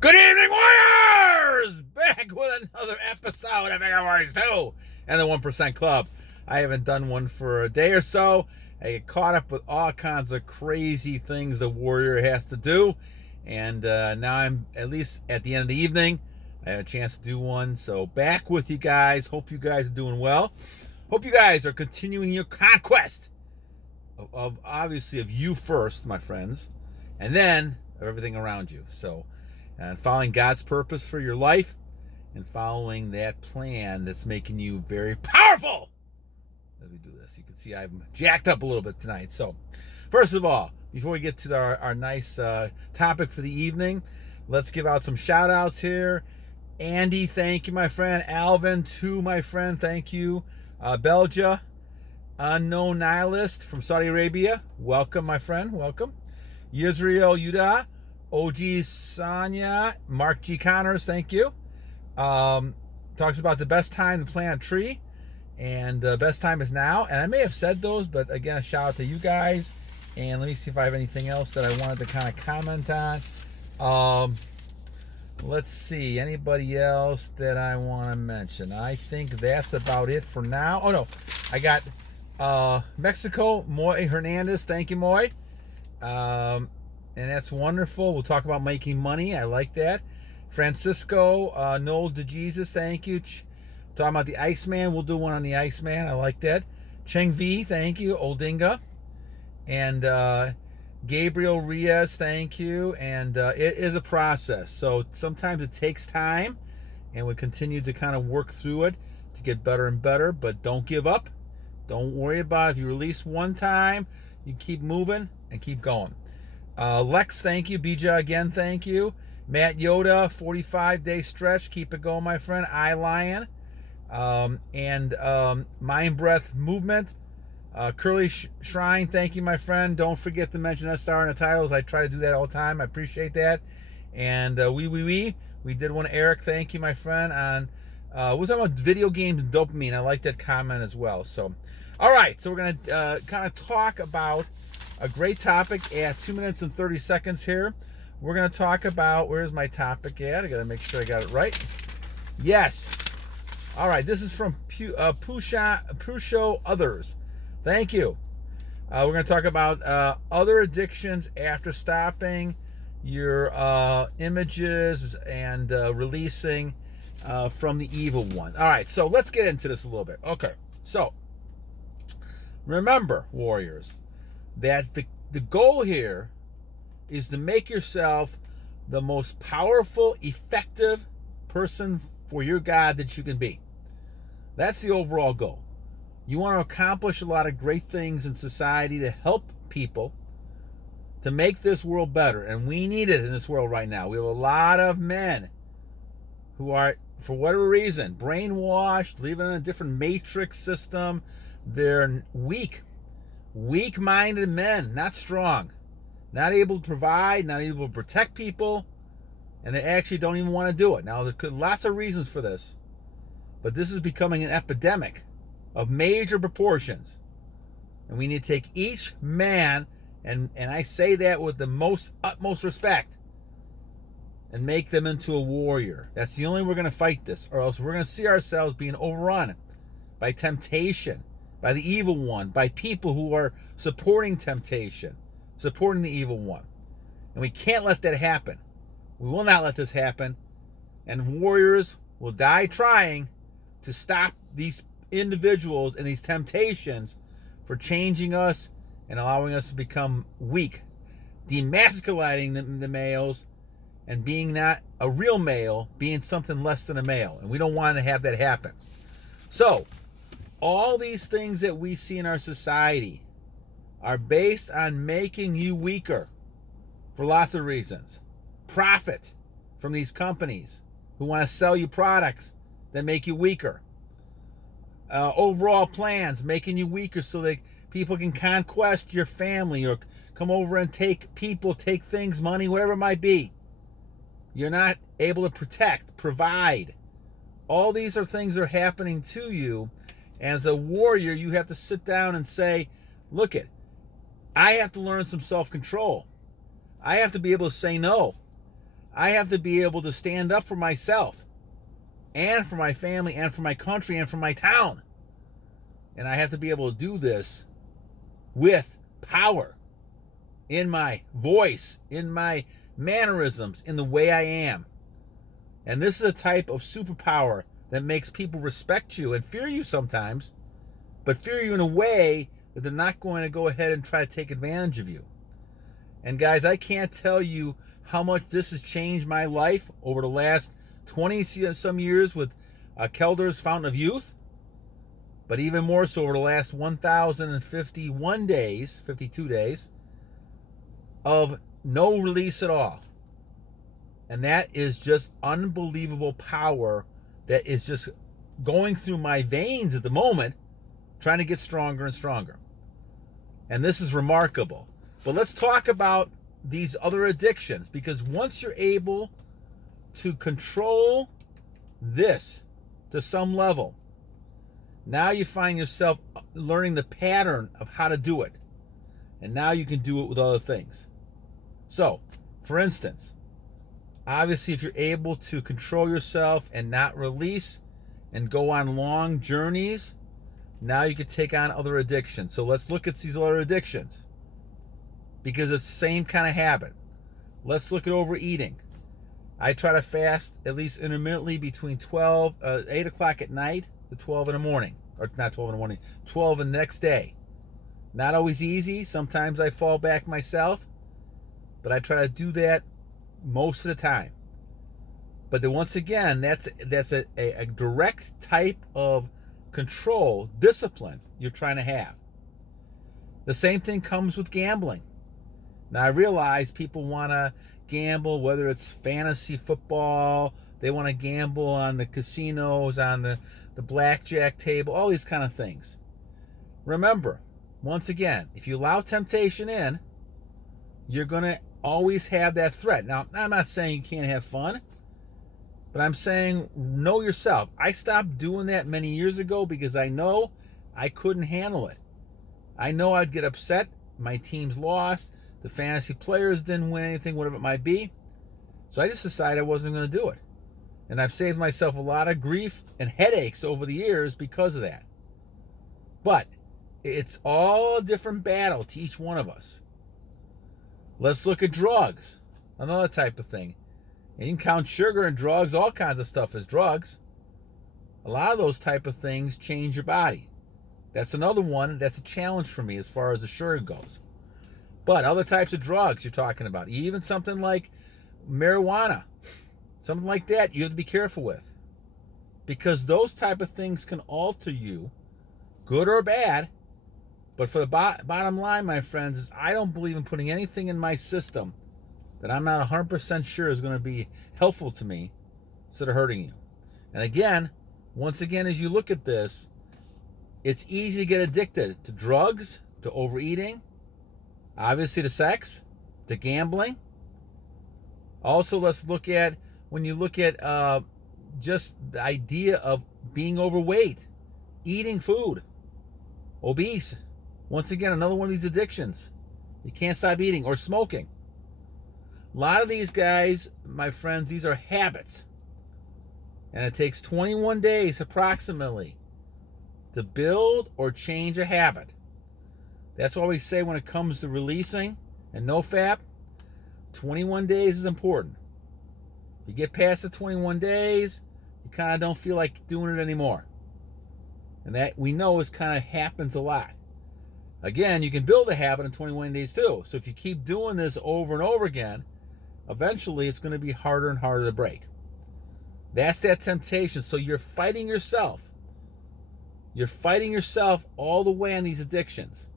Good evening, Warriors! Back with another episode of Vigor Warriors 2 and the 1% Club. I haven't done one for a day or so. I get caught up with all kinds of crazy things the Warrior has to do. And now I'm at least at the end of the evening. I have a chance to do one. So back with you guys. Hope you guys are doing well. Hope you guys are continuing your conquest of obviously of you first, my friends. And then of everything around you. So, and following God's purpose for your life and following that plan that's making you very powerful. As we do this, you can see I'm jacked up a little bit tonight. So, first of all, before we get to our nice topic for the evening, let's give out some shout outs here. Andy, thank you, my friend. Alvin, too, my friend, thank you. BeJa, unknown nihilist from Saudi Arabia, welcome, my friend, welcome. Yisrael Yehuddah, OG Sania, Mark G. Connors, thank you. Talks about the best time to plant a tree, and the best time is now. And I may have said those, but again, a shout out to you guys. And let me see if I have anything else that I wanted to kind of comment on. Let's see, anybody else that I want to mention? I think that's about it for now. Oh no, I got Mexico, Moy Hernandez, thank you, Moy. And that's wonderful. We'll talk about making money. I like that. Francisco, Noel Dejesus, thank you. Talking about the Iceman. We'll do one on the Iceman. I like that. Cheng V, thank you. Odinga. And Gabriel Reyes, thank you. And it is a process. So sometimes it takes time. And we continue to kind of work through it to get better and better. But don't give up. Don't worry about it. If you release one time, you keep moving and keep going. Lex, thank you. BeJa again, thank you. Matt Yoder, 45-day stretch. Keep it going, my friend. Ilion. And Mind Breath Movement. Curvy Shrine, thank you, my friend. Don't forget to mention SR in the titles. I try to do that all the time. I appreciate that. And Wewewe, we did one. Eric, thank you, my friend. On we're talking about video games and dopamine. I like that comment as well. So, all right. So we're going to kind of talk about a great topic at 2 minutes and 30 seconds here. We're going to talk about, where's my topic at? I got to make sure I got it right. Yes. All right. This is from PuSho Others. Thank you. We're going to talk about other addictions after stopping your images and releasing from the evil one. All right. So let's get into this a little bit. Okay. So remember, warriors, that the goal here is to make yourself the most powerful, effective person for your God that you can be. That's the overall goal. You want to accomplish a lot of great things in society to help people to make this world better. And we need it in this world right now. We have a lot of men who are, for whatever reason, brainwashed, living in a different matrix system. They're weak-minded men, not strong, not able to provide, not able to protect people, and they actually don't even want to do it. Now, there's lots of reasons for this, but this is becoming an epidemic of major proportions, and we need to take each man, and I say that with the utmost respect, and make them into a warrior. That's the only way we're going to fight this, or else we're going to see ourselves being overrun by temptation, by the evil one, by people who are supporting temptation, supporting the evil one. And we can't let that happen. We will not let this happen. And warriors will die trying to stop these individuals and these temptations for changing us and allowing us to become weak, demasculating the males and being not a real male, being something less than a male. And we don't want to have that happen. So, all these things that we see in our society are based on making you weaker for lots of reasons. Profit from these companies who want to sell you products that make you weaker. Overall plans making you weaker so that people can conquest your family or come over and take things, money, whatever it might be. You're not able to protect, provide. All these are things that are happening to you. As a warrior, you have to sit down and say, look it, I have to learn some self-control. I have to be able to say no. I have to be able to stand up for myself and for my family and for my country and for my town. And I have to be able to do this with power in my voice, in my mannerisms, in the way I am. And this is a type of superpower that makes people respect you and fear you sometimes, but fear you in a way that they're not going to go ahead and try to take advantage of you. And guys, I can't tell you how much this has changed my life over the last 20 some years with Kelder's Fountain of Youth, but even more so over the last 1,051 days, 52 days, of no release at all. And that is just unbelievable power that is just going through my veins at the moment, trying to get stronger and stronger. And this is remarkable. But let's talk about these other addictions, because once you're able to control this to some level, now you find yourself learning the pattern of how to do it. And now you can do it with other things. So, for instance, obviously if you're able to control yourself and not release and go on long journeys, now you can take on other addictions. So let's look at these other addictions, because it's the same kind of habit. Let's look at overeating. I try to fast at least intermittently between 8 o'clock at night to 12 in the morning. Or not 12 in the morning, 12 the next day. Not always easy. Sometimes I fall back myself, but I try to do that most of the time. But then once again, that's a direct type of control, discipline you're trying to have. The same thing comes with gambling. Now I realize people want to gamble, whether it's fantasy football, they want to gamble on the casinos, on the blackjack table, all these kind of things. Remember, once again, if you allow temptation in, you're going to always have that threat. Now, I'm not saying you can't have fun, but I'm saying know yourself. I stopped doing that many years ago because I know I couldn't handle it. I know I'd get upset. My teams lost. The fantasy players didn't win anything, whatever it might be. So I just decided I wasn't going to do it. And I've saved myself a lot of grief and headaches over the years because of that. But it's all a different battle to each one of us. Let's look at drugs, another type of thing. And you can count sugar and drugs, all kinds of stuff as drugs. A lot of those type of things change your body. That's another one that's a challenge for me as far as the sugar goes. But other types of drugs you're talking about, even something like marijuana, something like that, you have to be careful with. Because those type of things can alter you, good or bad. But for the bottom line, my friends, is I don't believe in putting anything in my system that I'm not 100% sure is going to be helpful to me instead of hurting you. And again, once again, as you look at this, it's easy to get addicted to drugs, to overeating, obviously to sex, to gambling. Also, let's look at, when you look at just the idea of being overweight, eating food, obese. Once again, another one of these addictions. You can't stop eating, or smoking. A lot of these guys, my friends, these are habits. And it takes 21 days approximately to build or change a habit. That's why we say when it comes to releasing and NoFap, 21 days is important. If you get past the 21 days, you kind of don't feel like doing it anymore. And that we know is kind of happens a lot. Again, you can build a habit in 21 days too. So if you keep doing this over and over again, eventually it's going to be harder and harder to break. That's that temptation. So you're fighting yourself. You're fighting yourself all the way on these addictions.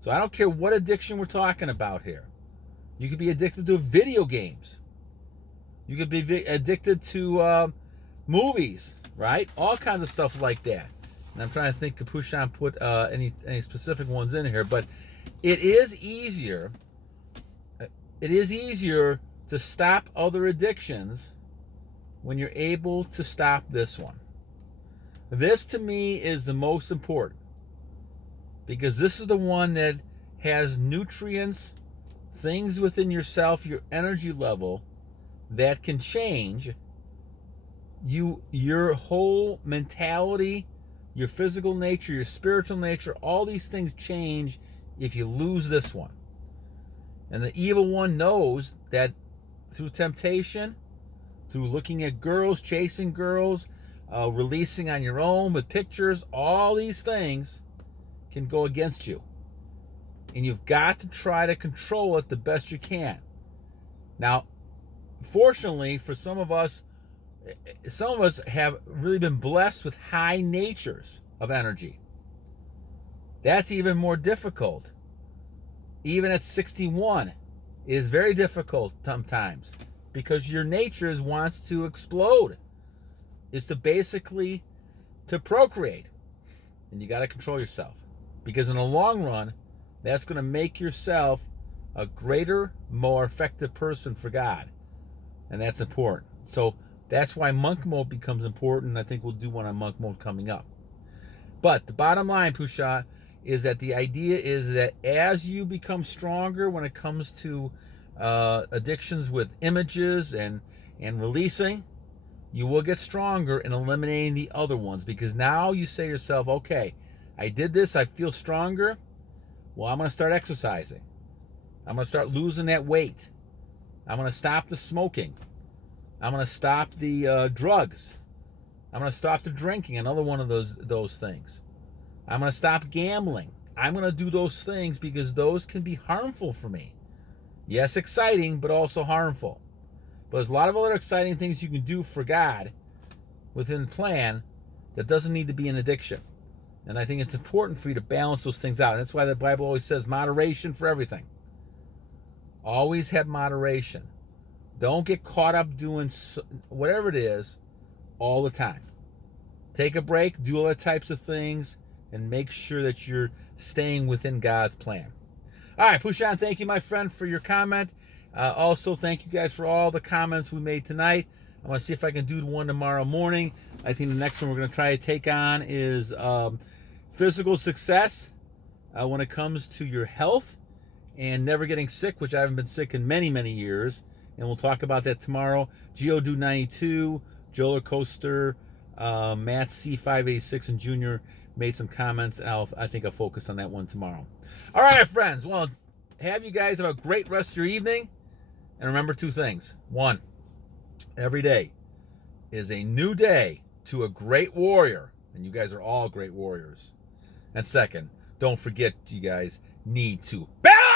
So I don't care what addiction we're talking about here. You could be addicted to video games. You could be addicted to movies, right? All kinds of stuff like that. And I'm trying to think if PuSho put any specific ones in here, but it is easier. It is easier to stop other addictions when you're able to stop this one. This to me is the most important, because this is the one that has nutrients, things within yourself, your energy level, that can change your whole mentality, your physical nature, your spiritual nature. All these things change if you lose this one. And the evil one knows that through temptation, through looking at girls, chasing girls, releasing on your own with pictures, all these things can go against you. And you've got to try to control it the best you can. Now, fortunately for some of us have really been blessed with high natures of energy. That's even more difficult. Even at 61, it is very difficult sometimes because your nature wants to explode. Is to basically to procreate. And you got to control yourself. Because in the long run, that's going to make yourself a greater, more effective person for God. And that's important. So that's why monk mode becomes important. I think we'll do one on monk mode coming up. But the bottom line, Pusha, is that the idea is that as you become stronger when it comes to addictions with images and releasing, you will get stronger in eliminating the other ones. Because now you say to yourself, okay, I did this, I feel stronger. Well, I'm going to start exercising. I'm going to start losing that weight. I'm going to stop the smoking. I'm going to stop the drugs. I'm going to stop the drinking, another one of those things. I'm going to stop gambling. I'm going to do those things because those can be harmful for me. Yes, exciting, but also harmful. But there's a lot of other exciting things you can do for God within the plan that doesn't need to be an addiction. And I think it's important for you to balance those things out. And that's why the Bible always says moderation for everything. Always have moderation. Don't get caught up doing whatever it is all the time. Take a break, do other types of things, and make sure that you're staying within God's plan. All right, Pushan, thank you, my friend, for your comment. Also, thank you guys for all the comments we made tonight. I want to see if I can do one tomorrow morning. I think the next one we're going to try to take on is physical success when it comes to your health and never getting sick, which I haven't been sick in many, many years. And we'll talk about that tomorrow. Geodude92, Joler Coaster, Matt C586, and Junior made some comments. And I think I'll focus on that one tomorrow. All right, friends. Well, have you guys have a great rest of your evening. And remember two things. One, every day is a new day to a great warrior. And you guys are all great warriors. And second, don't forget, you guys need to balance.